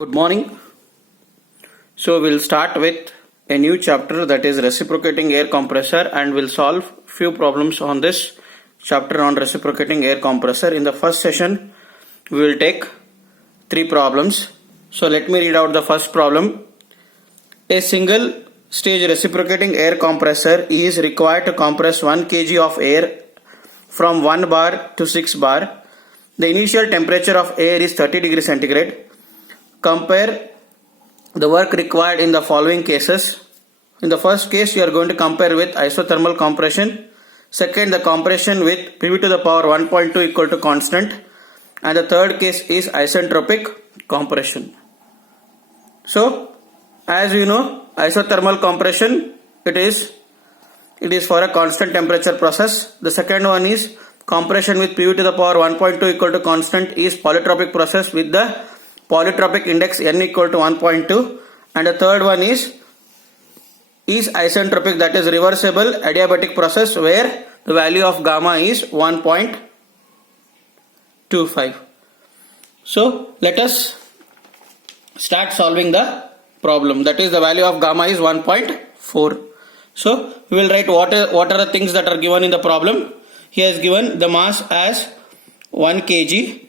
Good morning. So we'll start with a new chapter, that is reciprocating air compressor, and we'll solve few problems on this chapter on reciprocating air compressor. In the first session we will take 3 problems. So let me read out the first problem. A single stage reciprocating air compressor is required to compress 1 kg of air from 1 bar to 6 bar. The initial temperature of air is 30 degrees centigrade. Compare the work required in the following cases. In the first case, you are going to compare with isothermal compression. Second, the compression with PV to the power 1.2 equal to constant. And the third case is isentropic compression. So, as you know, isothermal compression, it is for a constant temperature process. The second one is compression with PV to the power 1.2 equal to constant is polytropic process with the polytropic index n equal to 1.2, and the third one is isentropic, that is reversible adiabatic process where the value of gamma is 1.25. So let us start solving the problem. That is, the value of gamma is 1.4. So we will write what are the things that are given in the problem. He has given the mass as 1 kg.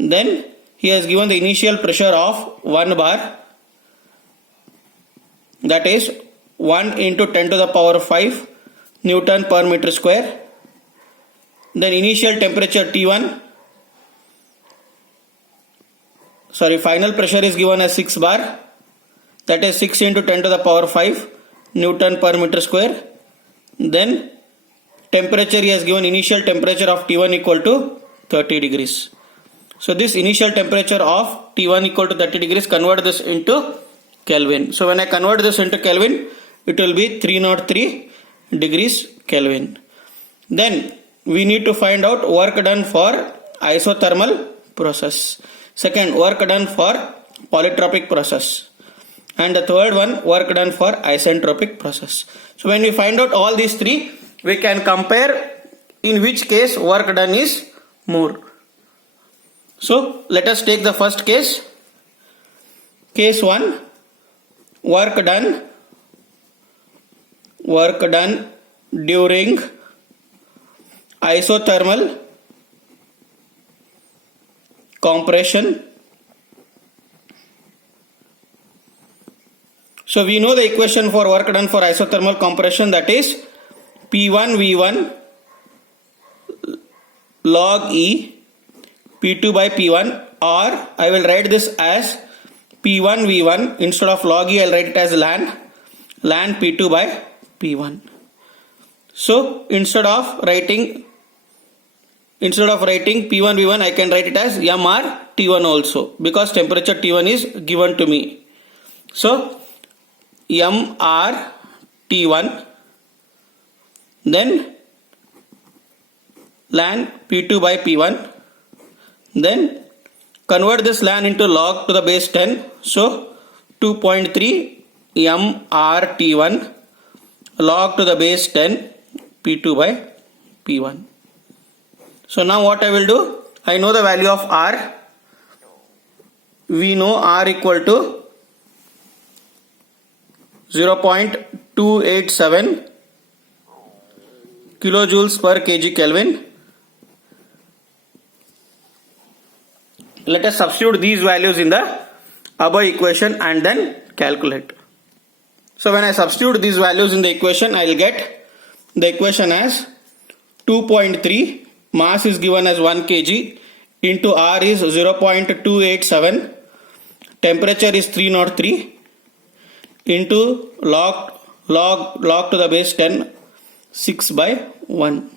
Then he has given the initial pressure of 1 bar, that is 1 into 10 to the power 5 Newton per meter square. Then initial temperature T1, final pressure is given as 6 bar, that is 6 into 10 to the power 5 Newton per meter square. Then temperature he has given initial temperature of T1 equal to 30 degrees. So this initial temperature of T1 equal to 30 degrees, convert this into Kelvin. So when I convert this into Kelvin, it will be 303 degrees Kelvin. Then we need to find out work done for isothermal process. Second, work done for polytropic process. And the third one, work done for isentropic process. So when we find out all these 3, we can compare in which case work done is more. So let us take the first case. Case 1, work done during isothermal compression. So we know the equation for work done for isothermal compression, that is P1 V1 log E P2 by P1, or I will write this as P1 V1, instead of log E I will write it as ln P2 by P1. So instead of writing P1 V1, I can write it as MR T1 also, because temperature T1 is given to me. So MR T1, then ln P2 by P1. Then convert this ln into log to the base 10. So 2.3 MRT1 log to the base 10 P2 by P1. So now what I will do, I know the value of R. We know R equal to 0.287 kilojoules per kg Kelvin. Let us substitute these values in the above equation and then calculate. So when I substitute these values in the equation, I will get the equation as 2.3, mass is given as 1 kg, into R is 0.287, temperature is 303, into log to the base 10, 6 by 1.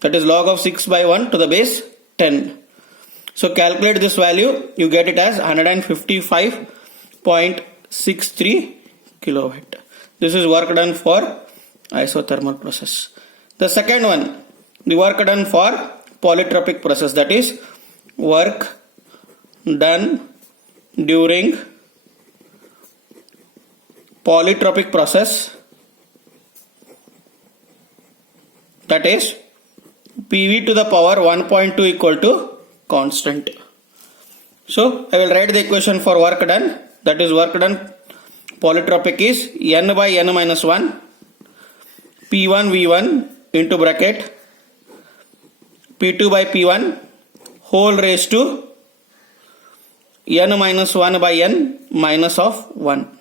That is log of 6 by 1 to the base 10. So calculate this value, you get it as 155.63 kilowatt. This is work done for isothermal process. The second one, the work done for polytropic process, that is work done during polytropic process, that is PV to the power 1.2 equal to constant. So I will write the equation for work done. That is work done polytropic is n by n minus 1 P1 V1 into bracket P2 by P1 whole raised to n minus 1 by n minus of 1.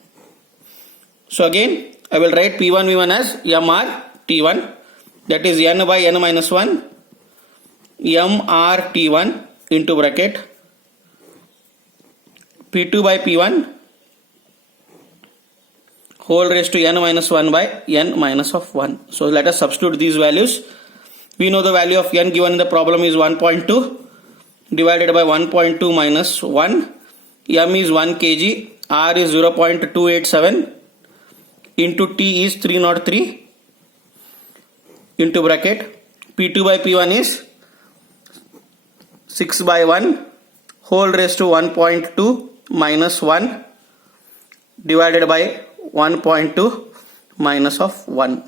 So again I will write P1 V1 as mRT1, that is n by n minus 1 mRT1 into bracket P2 by P1 whole raised to n minus 1 by n minus of 1. So let us substitute these values. We know the value of n given in the problem is 1.2 divided by 1.2 minus 1. M is 1 kg, R is 0.287 into T is 303 into bracket P2 by P1 is 6 by 1 whole raised to 1.2 minus 1 divided by 1.2 minus of 1.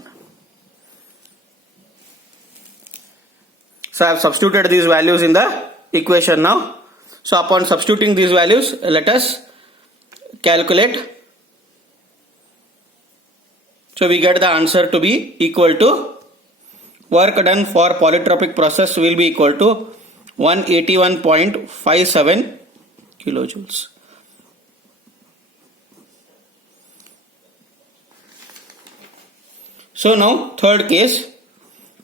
So I have substituted these values in the equation now. So upon substituting these values, let us calculate. So we get the answer to be equal to work done for polytropic process will be equal to 181.57 kilojoules. So now third case,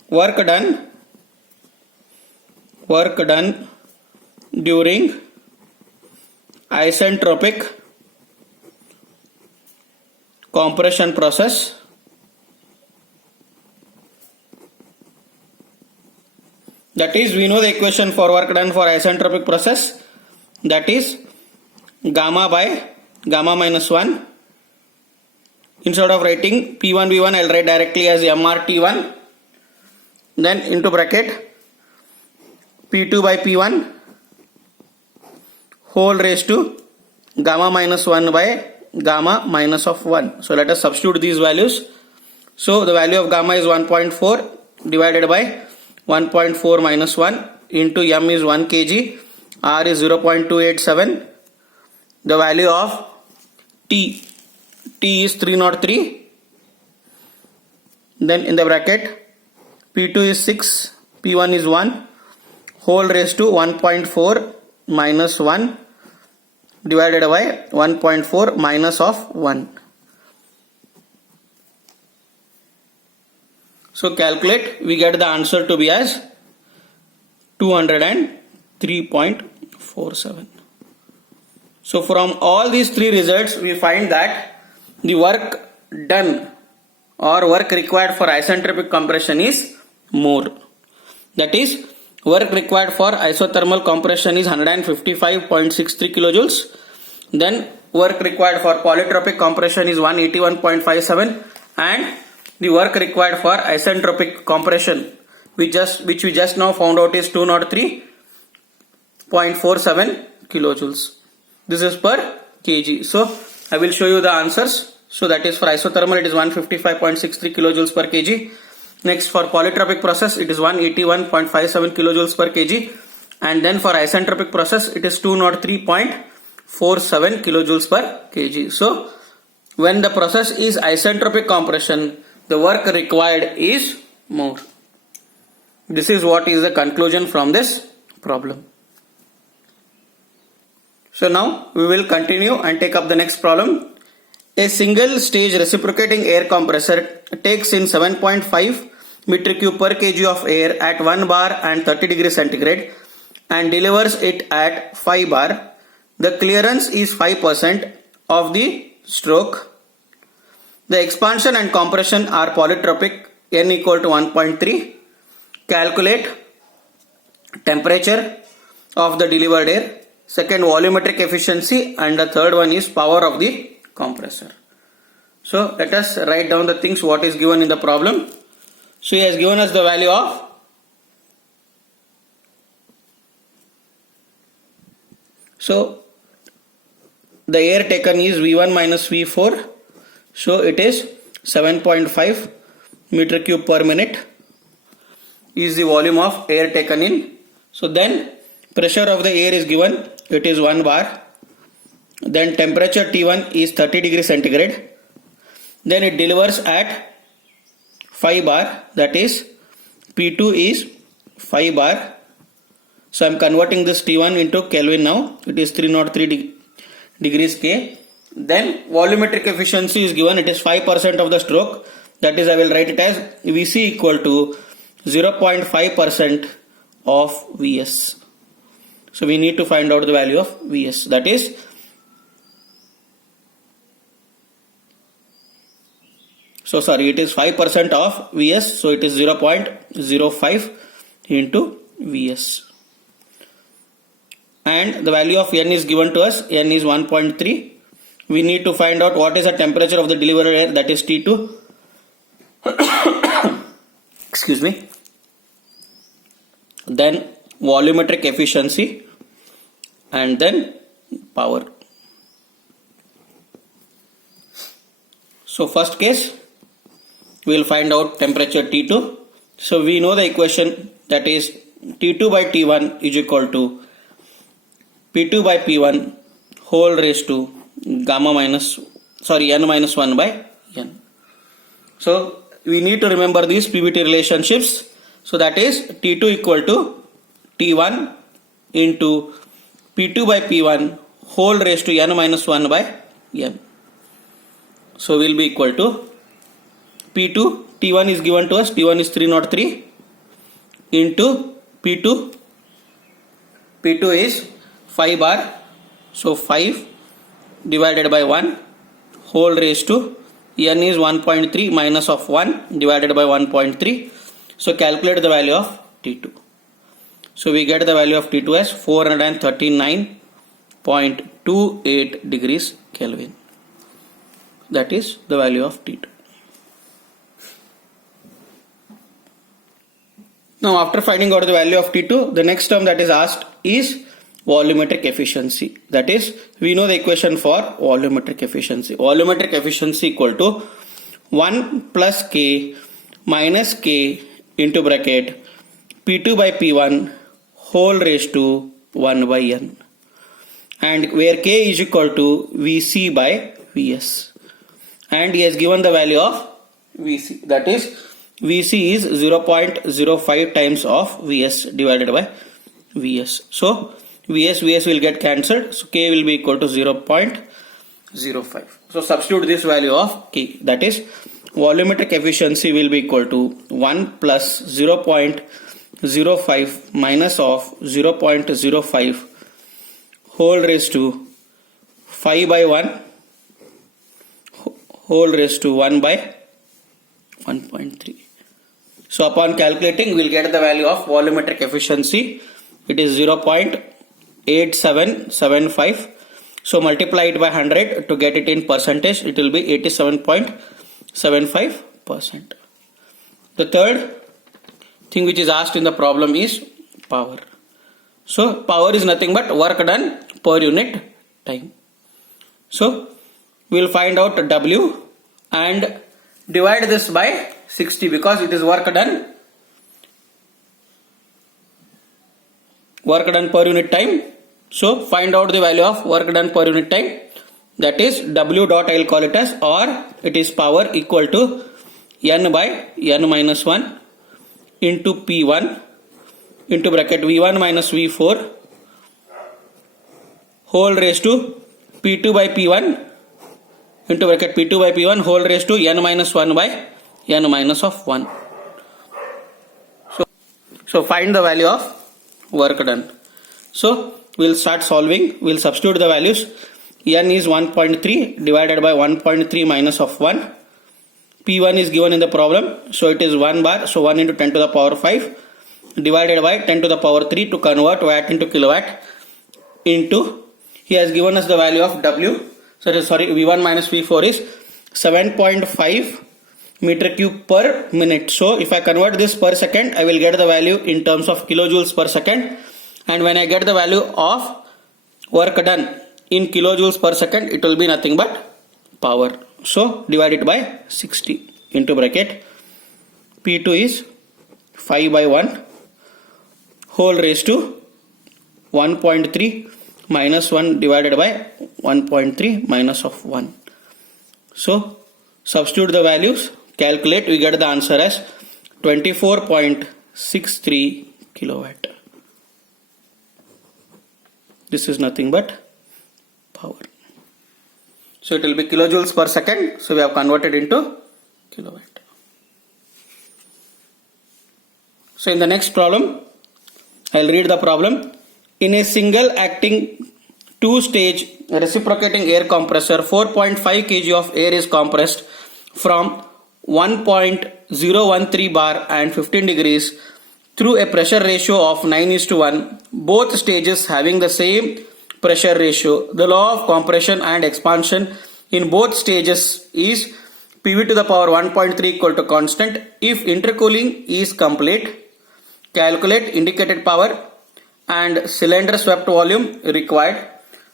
work done during isentropic compression process that is, we know the equation for work done for isentropic process, that is gamma by gamma minus 1. Instead of writing P1 V1, I will write directly as mRT1, then into bracket P2 by P1 whole raised to gamma minus 1 by gamma minus of 1. So let us substitute these values. So the value of gamma is 1.4 divided by 1.4 minus 1 into M is 1 kg, R is 0.287. The value of T is 303. Then in the bracket P2 is 6, P1 is 1 whole raised to 1.4 minus 1 divided by 1.4 minus of 1. So calculate, we get the answer to be as 203.47. So from all these three results, we find that the work done or work required for isentropic compression is more. That is, work required for isothermal compression is 155.63 kilojoules. Then work required for polytropic compression is 181.57, and the work required for isentropic compression which we just now found out is 203.47 kilojoules. This is per kg. So I will show you the answers. So that is for isothermal it is 155.63 kilojoules per kg. Next for polytropic process it is 181.57 kilojoules per kg, and then for isentropic process it is 203.47 kilojoules per kg. So when the process is isentropic compression, the work required is more. This is what is the conclusion from this problem. So now we will continue and take up the next problem. A single stage reciprocating air compressor takes in 7.5 meter cube per kg of air at 1 bar and 30 degrees centigrade and delivers it at 5 bar. The clearance is 5% of the stroke. The expansion and compression are polytropic, n equal to 1.3. Calculate temperature of the delivered air, second volumetric efficiency, and the third one is power of the compressor. So let us write down the things what is given in the problem. So he has given us the value of the air taken is V1 minus V4. So it is 7.5 meter cube per minute is the volume of air taken in. So then pressure of the air is given it is 1 bar. Then temperature T1 is 30 degrees centigrade. Then it delivers at 5 bar, that is P2 is 5 bar. So I am converting this T1 into Kelvin now. It is 303 degrees K. Then volumetric efficiency is given, it is 5% of the stroke. That is, I will write it as Vc equal to 0.5% of Vs. So we need to find out the value of Vs. That is, it is 5% of Vs. So it is 0.05 into Vs. And the value of N is given to us. N is 1.3. We need to find out what is the temperature of the delivered air, that is T2. Excuse me. Then volumetric efficiency and then power. So first case, we will find out temperature T2. So we know the equation, that is T2 by T1 is equal to P2 by P1 whole raised to n minus 1 by n. So we need to remember these PVT relationships. So that is T2 equal to T1 into P2 by P1 whole raised to n minus 1 by n. So will be equal to P2, T1 is given to us, T1 is 303 into P2 is 5 bar, so 5 divided by 1 whole raised to n is 1.3 minus of 1 divided by 1.3. So calculate the value of T2. So we get the value of T2 as 439.28 degrees Kelvin. That is the value of T2. Now after finding out the value of T2, the next term that is asked is volumetric efficiency. That is, we know the equation for volumetric efficiency. Volumetric efficiency equal to 1 plus K minus K into bracket P2 by P1 whole raised to 1 by n. And where K is equal to Vc by Vs. And he has given the value of Vc. That is, Vc is 0.05 times of Vs divided by Vs. So Vs will get cancelled. So K will be equal to 0.05. So substitute this value of K. That is, volumetric efficiency will be equal to 1 plus 0.05 minus of 0.05 whole raised to 5 by 1 whole raised to 1 by 1.3. So upon calculating, we will get the value of volumetric efficiency. It is 0.8775. So multiply it by 100 to get it in percentage. It will be 87.75%. The third thing which is asked in the problem is power. So power is nothing but work done per unit time. So we will find out W and divide this by 60 because it is work done per unit time. So find out the value of work done per unit time, that is W dot I will call it as, or it is power equal to N by N minus 1 into P1 into bracket V1 minus V4 whole raised to P2 by P1 into bracket P2 by P1 whole raised to N minus 1 by N minus of 1. So find the value of work done. So we will start solving. We will substitute the values. N is 1.3 divided by 1.3 minus of 1. P1 is given in the problem. So it is 1 bar. So 1 into 10 to the power 5 divided by 10 to the power 3 to convert watt into kilowatt into, he has given us the value of W. So V1 minus V4 is 7.5 meter cube per minute. So if I convert this per second, I will get the value in terms of kilojoules per second. And when I get the value of work done in kilojoules per second, it will be nothing but power. So divide it by 60 into bracket P2 is 5 by 1 whole raised to 1.3 minus 1 divided by 1.3 minus of 1. So substitute the values, calculate, we get the answer as 24.63 kilowatt. This is nothing but power. So it will be kilojoules per second. So we have converted into kilowatt. So in the next problem, I will read the problem. In a single acting two-stage reciprocating air compressor, 4.5 kg of air is compressed from 1.013 bar and 15 degrees through a pressure ratio of 9:1, both stages having the same pressure ratio. The law of compression and expansion in both stages is PV to the power 1.3 equal to constant. If intercooling is complete, calculate indicated power and cylinder swept volume required.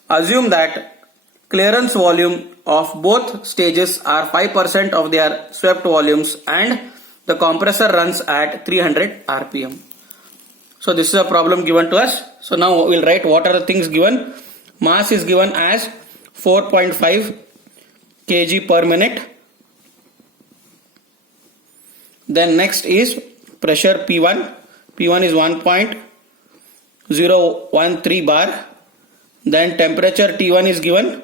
Assume that clearance volume of both stages are 5% of their swept volumes and the compressor runs at 300 rpm. So this is a problem given to us. So now we'll write what are the things given. Mass is given as 4.5 kg per minute. Then next is pressure P1. P1 is 1.013 bar. Then temperature T1 is given.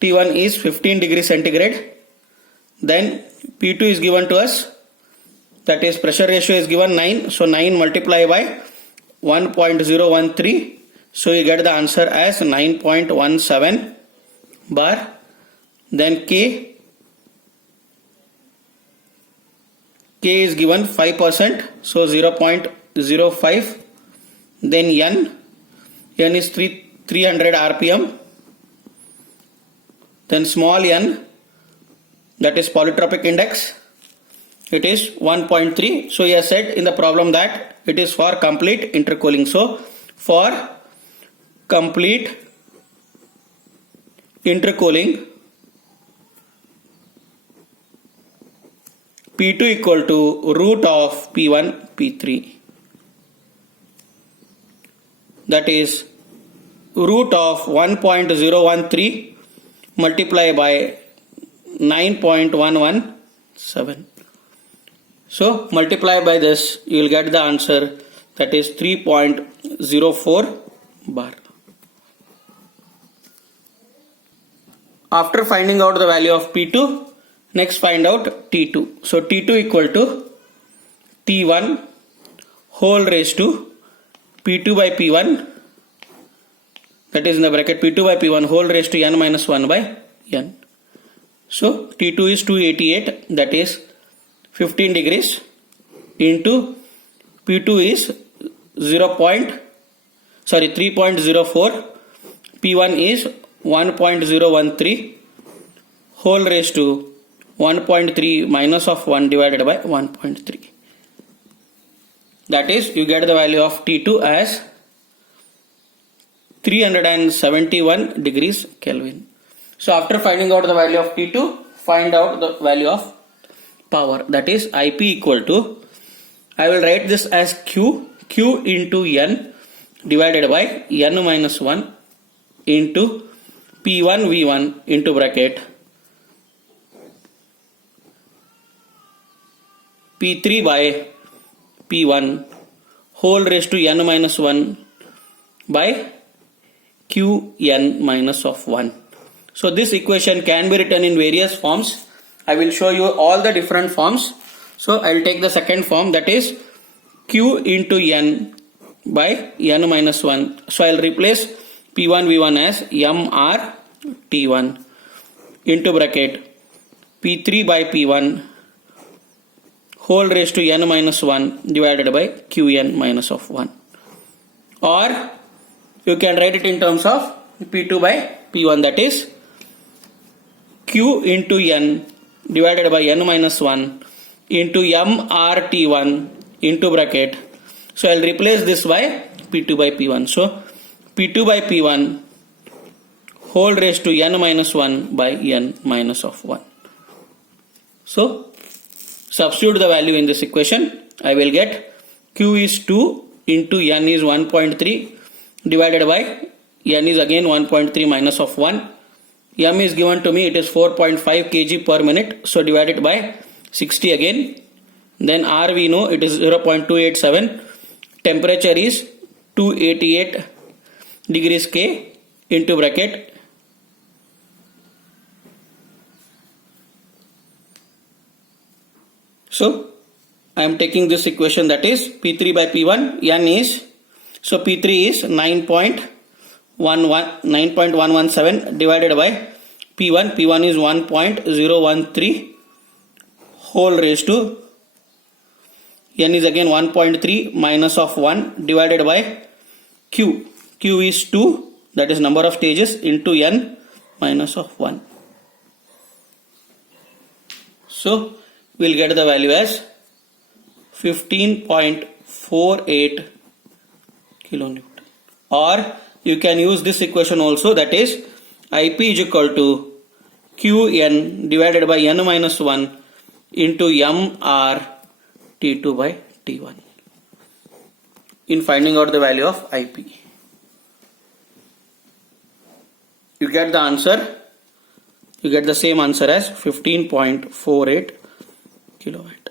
T1 is 15 degrees centigrade. Then P2 is given to us. That is pressure ratio is given 9. So 9 multiplied by 1.013. So you get the answer as 9.17 bar. Then K is given 5%. So 0.05. Then N is 300 rpm. Then small n, that is polytropic index, it is 1.3. So he has said in the problem that it is for complete intercooling. So for complete intercooling, P2 equal to root of P1 P3, that is root of 1.013 multiplied by 9.117. So multiply by this, you will get the answer, that is 3.04 bar. After finding out the value of P2, next find out T2. So T2 equal to T1 whole raised to P2 by P1, that is in the bracket P2 by P1 whole raised to n minus 1 by n. So T2 is 288, that is 15 degrees, into P2 is 3.04, P1 is 1.013 whole raised to 1.3 minus of 1 divided by 1.3. That is, you get the value of T2 as 371 degrees Kelvin. So after finding out the value of T2, find out the value of power, that is IP equal to, I will write this as Q into N divided by N minus 1 into P1 V1 into bracket P3 by P1 whole raised to N minus 1 by Qn minus of 1. So this equation can be written in various forms. I will show you all the different forms. So I will take the second form, that is Q into N by N minus 1. So I will replace P1 V1 as MR T1 into bracket P3 by P1 whole raised to N minus 1 divided by Qn minus of 1. Or you can write it in terms of P2 by P1, that is Q into N divided by N minus 1 into MRT1 into bracket. So I will replace this by P2 by P1. So P2 by P1 whole raised to N minus 1 by N minus of 1. So substitute the value in this equation. I will get Q is 2 into N is 1.3 divided by N is again 1.3 minus of 1. M is given to me, it is 4.5 kg per minute. So divide it by 60 again. Then R we know it is 0.287. Temperature is 288 degrees K into bracket. So I am taking this equation, that is P3 by P1. N is, so P3 is 9.117 divided by P1. P1 is 1.013 whole raised to N is again 1.3 minus of 1 divided by Q. Q is 2, that is number of stages, into N minus of 1. So we will get the value as 15.48 kilonewton. Or you can use this equation also, that is IP is equal to Qn divided by N minus 1 into MR T2 by T1 in finding out the value of IP. You get the answer, you get the same answer as 15.48 kilowatt.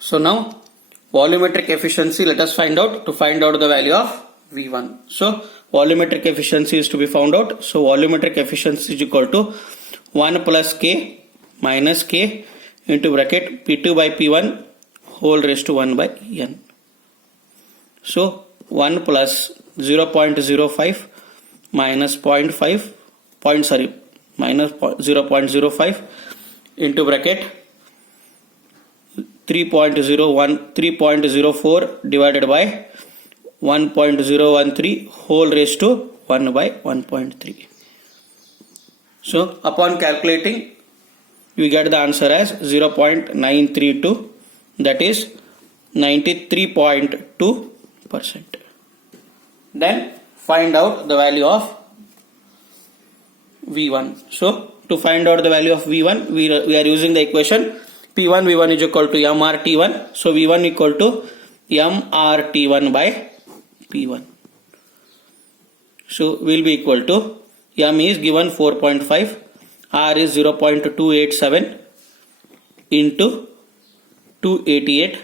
So now volumetric efficiency, let us find out, to find out the value of V1. So volumetric efficiency is to be found out. So volumetric efficiency is equal to 1 plus K minus K into bracket P2 by P1 whole raised to 1 by N. So 1 plus 0.05 minus minus 0.05 into bracket 3.04 divided by 1.013 whole raised to 1 by 1.3. So upon calculating, we get the answer as 0.932, that is 93.2%. Then find out the value of V1. So to find out the value of V1, we are using the equation P1 V1 is equal to MRT1. So V1 equal to MRT1 by P1. So will be equal to, M is given 4.5, R is 0.287 into 288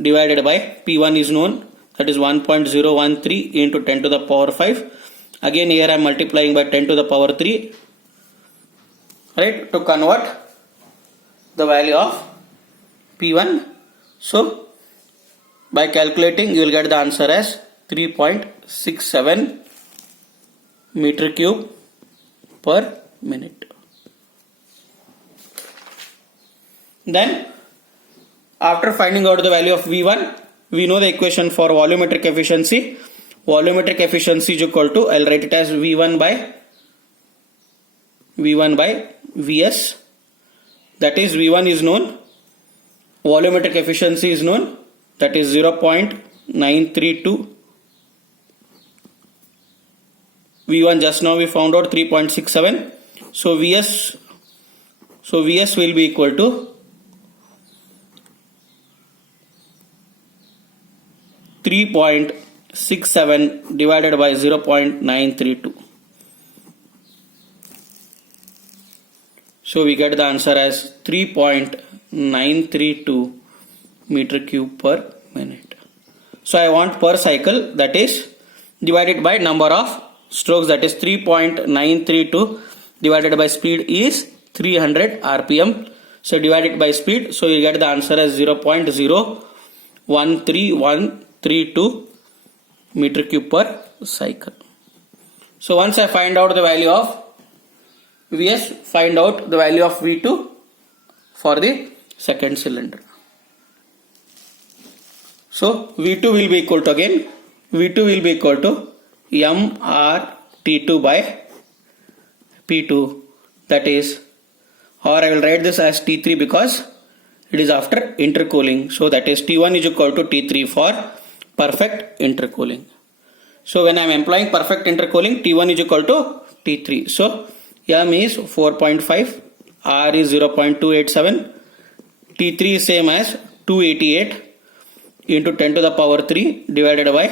divided by P1 is known, that is 1.013 into 10 to the power 5. Again here I am multiplying by 10 to the power 3, right, to convert the value of P1. So by calculating, you will get the answer as 3.67 meter cube per minute. Then after finding out the value of V1, we know the equation for volumetric efficiency. Volumetric efficiency is equal to, I'll write it as V1 by Vs, that is V1 is known, volumetric efficiency is known, that is 0.932. V1 just now we found out 3.67. So Vs will be equal to 3.67 divided by 0.932. So we get the answer as 3.932 meter cube per minute. So I want per cycle, that is divided by number of strokes, that is 3.932 divided by speed is 300 RPM. So divided by speed, so you get the answer as 0.01332 meter cube per cycle. So once I find out the value of Vs, find out the value of V2 for the second cylinder. So V2 will be equal to, again V2 will be equal to MRT2 by P2, that is, or I will write this as T3 because it is after intercooling. So that is T1 is equal to T3 for perfect intercooling. So when I am employing perfect intercooling, T1 is equal to T3. So M is 4.5, R is 0.287, T3 is same as 288, into 10 to the power 3 divided by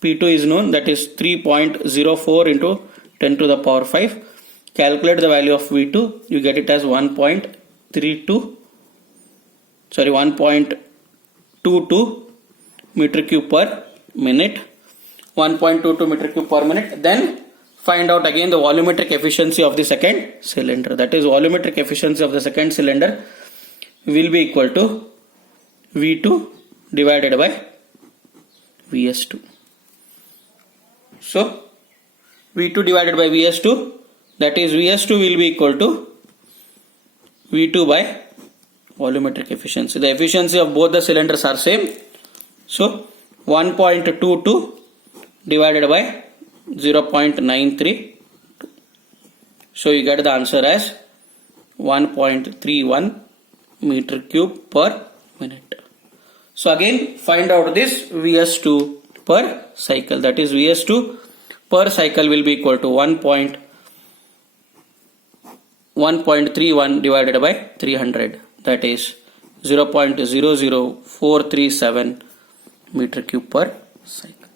P2 is known, that is 3.04 into 10 to the power 5. Calculate the value of V2, you get it as 1.22 meter cube per minute. 1.22 meter cube per minute. Then find out again the volumetric efficiency of the second cylinder. That is, volumetric efficiency of the second cylinder will be equal to V2 divided by VS2. So V2 divided by VS2, that is VS2 will be equal to V2 by volumetric efficiency. The efficiency of both the cylinders are same. So 1.22 divided by 0.93. So you get the answer as 1.31 meter cube per minute. So again find out this VS2 per cycle. That is, VS2 per cycle will be equal to 1.31 divided by 300. That is 0.00437 meter cube per cycle.